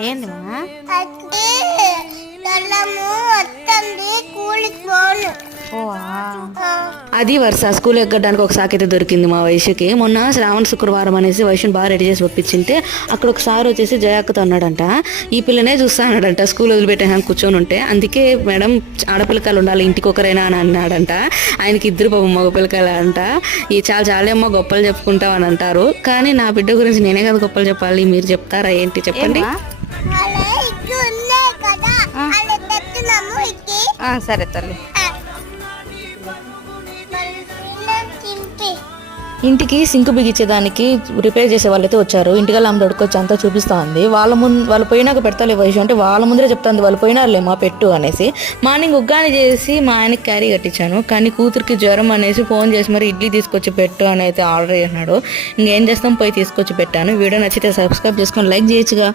ఏంది మా? ఓ అది వరుస స్కూల్ ఎక్కడానికి ఒక సాకెత దొరికింది మా వయసుకి మొన్న శ్రావణ శుక్రవారం అనేసి వయసుని బాగా రెడీ చేసి పంపించింటే అక్కడ ఒకసారి వచ్చేసి జయాక్కతో అన్నాడంట. ఈ పిల్లనే చూస్తానడంట స్కూల్ వదిలిపెట్టే కూర్చొని ఉంటే. అందుకే మేడం ఆడపిల్లకాయలు ఉండాలి ఇంటికి ఒకరైనా అని అన్నాడంట. ఆయనకి ఇద్దరు పాపం మగ పిల్లకాయలు అంట. ఈ చాలా చాలేమో గొప్పలు చెప్పుకుంటాం అని అంటారు. కానీ నా బిడ్డ గురించి నేనే కదా గొప్పలు చెప్పాలి మీరు చెప్తారా ఏంటి చెప్పండి? సరే తల్లి. ఇంటికి సింక్ బిగించేదానికి రిపేర్ చేసే వాళ్ళైతే వచ్చారు. ఇంటికల్లా ఆమె దొడుకొచ్చి అంతా చూపిస్తా ఉంది వాళ్ళ ముందు వాళ్ళు పోయినాక పెడతాలే వయసు అంటే వాళ్ళ ముందరే చెప్తాంది. వాళ్ళు పోయినారులే మా పెట్టు అనేసి. మార్నింగ్ ఉగ్గాని చేసి మా ఆయనకి క్యారీ కట్టించాను. కానీ కూతురికి జ్వరం అనేసి ఫోన్ చేసి మరి ఇడ్లీ తీసుకొచ్చి పెట్టు అని అయితే ఆర్డర్ చేసినాడు. ఇంకేం చేస్తాం? పోయి తీసుకొచ్చి పెట్టాను. వీడియో నచ్చితే సబ్స్క్రైబ్ చేసుకొని లైక్ చేయొచ్చుగా.